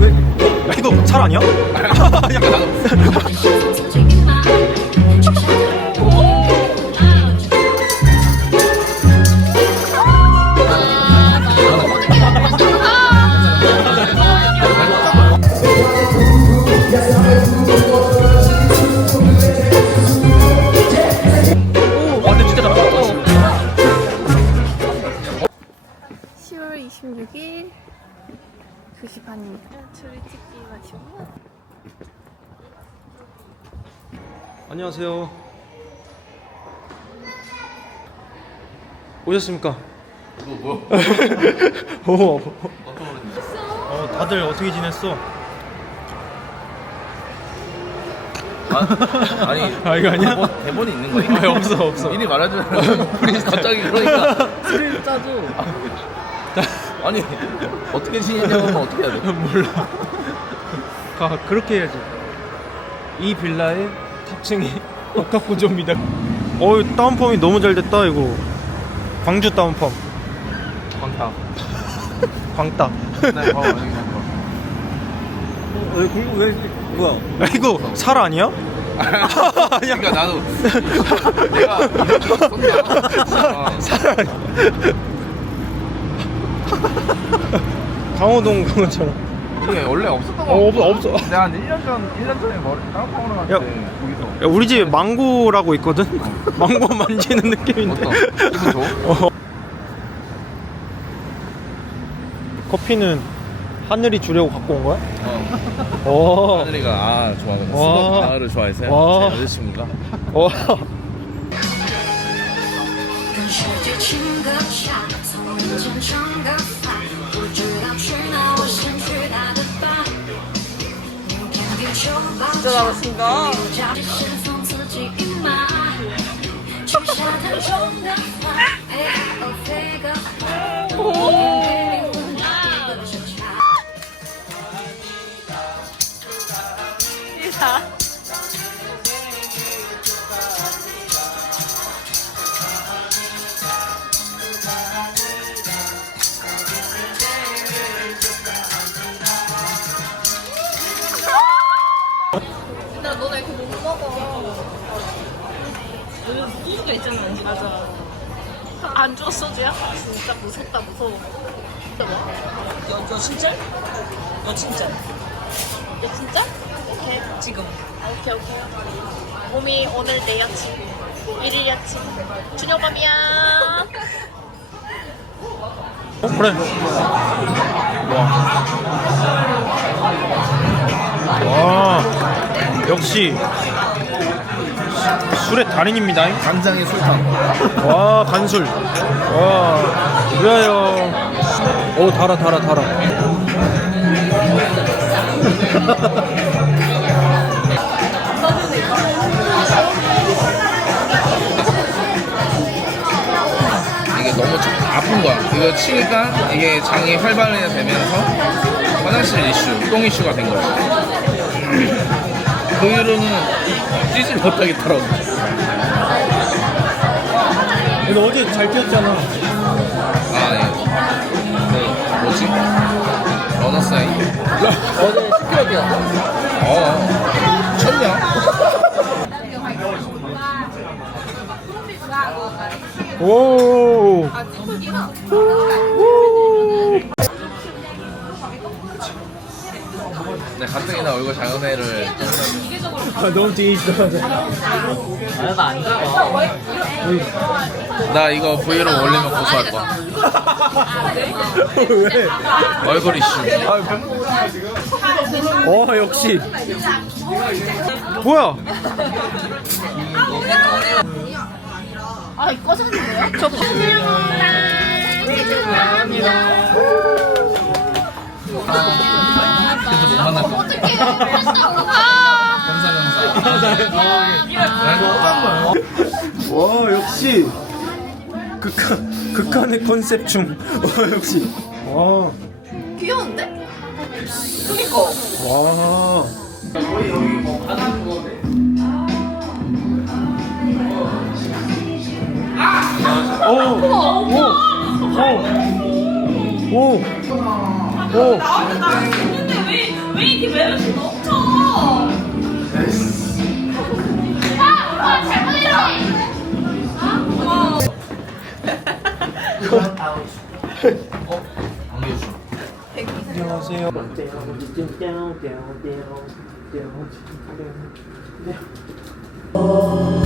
왜, 이거 잘아니 야. 아, 안녕하세요. 오셨습니까? 뭐 뭐? 다들 어떻게 지냈어? 아, 니 아니, 아. 이거 아니야? 뭐 대본이 있는 거야? 없어 없어. 미 말하지 말고 갑자기 그러니까 짜줘. 아. 아니 어떻게 지내냐고? 하 어떻게 해야 돼? 몰라. 그렇게 해야지. 이 빌라의 탑층이 옥탑구조입니다. 어우, 다운펌이 너무 잘 됐다, 이거. 광주 다운펌. 광탑. 광탑. <광다. 웃음> 네, 어, 여기 네, 광탑. 어. 어, 뭐야? 이거, 살 아니야? 아니, 아니, 그러니까 나도 내가 이 정도 손 강호동 강호처럼 이 원래 없었던 거 어, 어 없, 없어. 내가 한 1년 전, 1년 전에 머리 땅으로 갔는데 야, 우리 집 잘해. 망고라고 있거든? 어. 망고 만지는 느낌인데 아 커피는 하늘이 주려고 갖고 온 거야? 어. 하늘이가 좋아하는 거가 좋아해서요? 자친구가 와. 스묵, 啊、真棒，辛苦了。 이유가 있잖아. 맞안 좋아, 소주 진짜 무섭다, 무서워. 여, 여, 진짜? 여, 뭐? 진짜? 여, 진짜. 응. 진짜? 오케이. 지금. 오케이, 오케이. 몸이 오늘 내 여친. 일일 여친. 준영맘이야. 그래. 우와. 와. 역시. 술의 달인입니다. 간장의 술탕. 와 간술. 와 그래요. 오 달아 달아 달아. 이게 너무 아픈 거야. 이거 치니까 이게 장이 활발해 되면서 화장실 이슈, 똥 이슈가 된 거야. 그이유는 찢을 못하겠더라고. 어제 잘 뛰었잖아. 아, 예. 네. 네. 뭐지? 러너 사인? 어제 1 0 k g 야 어, 네. 아아 쳤냐? 오! 네, 가뜩이나 얼굴 작은 애를 아, 너무 뒤이다얼안. 잡아 나 이거 브이로그 올리면 고소할 거야 왜? 얼굴 이슈 아, 어 역시 뭐야 아이거 사는 거예요? 저 파는 거예요? 감사합니다. 어, 어떻 해? 감사 감사. 와 역시 극한 극한의 컨셉 중. 와 역시. 와. 귀여운데? 그니까. 와. 오오오오오 어, 어, 어, 어, 어, 왜 이렇게 매력이 넘쳐? 아, 오 잘못 잃어! 아, 고하세 안녕하세요.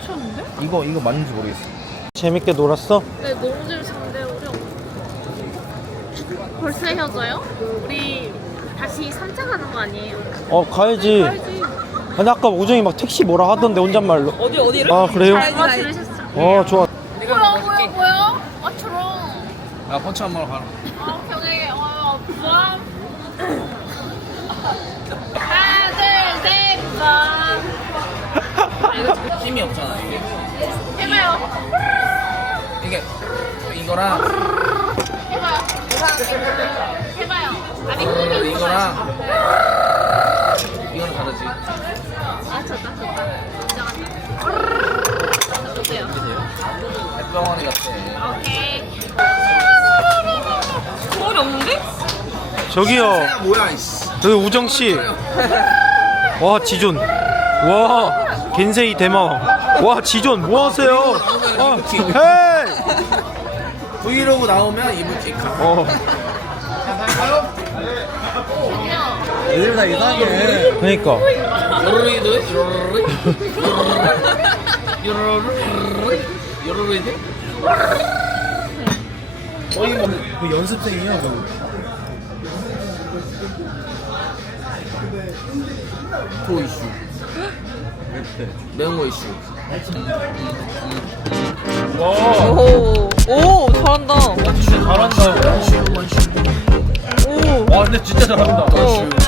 쳤는데? 이거 이거 맞는지 모르겠어. 재밌게 놀았어? 네 너무 재밌었는데 우리 벌써 헤어져요? 우리 다시 산책 가는 거 아니에요? 어 가야지. 네, 가 아까 우정이 막 택시 뭐라 하던데 아, 네. 혼잣말로. 어디 어디를? 아 그래요? 잘 들으셨어. 어 좋아. 뭐 뭐야 멋있게. 뭐야 뭐야? 아처럼. 아 펀치 한번 하러 가라. 아 형이 어 좋아. 하나 둘셋 좋아. 힘이 없잖아 이게 해봐요 이게 이거랑 해봐요. 그... 해봐요. 아니, 음, 이거랑 이거는 다르지 맞다, 네? 아 좋다 좋다 아, 오케 없는데? 저기요. 뭐야, <이 씨>. 저기 우정 씨. 와 지존. <지준. 웃음> 와. 겐세이 대마와 지존 뭐하세요 아, 헤이 브 나오면 이분께 가어 얘들 다 이상해 그러니까 요르이드 요르이 요르이 요르이드 어이 뭐 연습생이야 뭐 토이슈 네. 매운거 이슈 오. 오 잘한다 와, 잘한다 오와 근데 진짜 잘한다 어.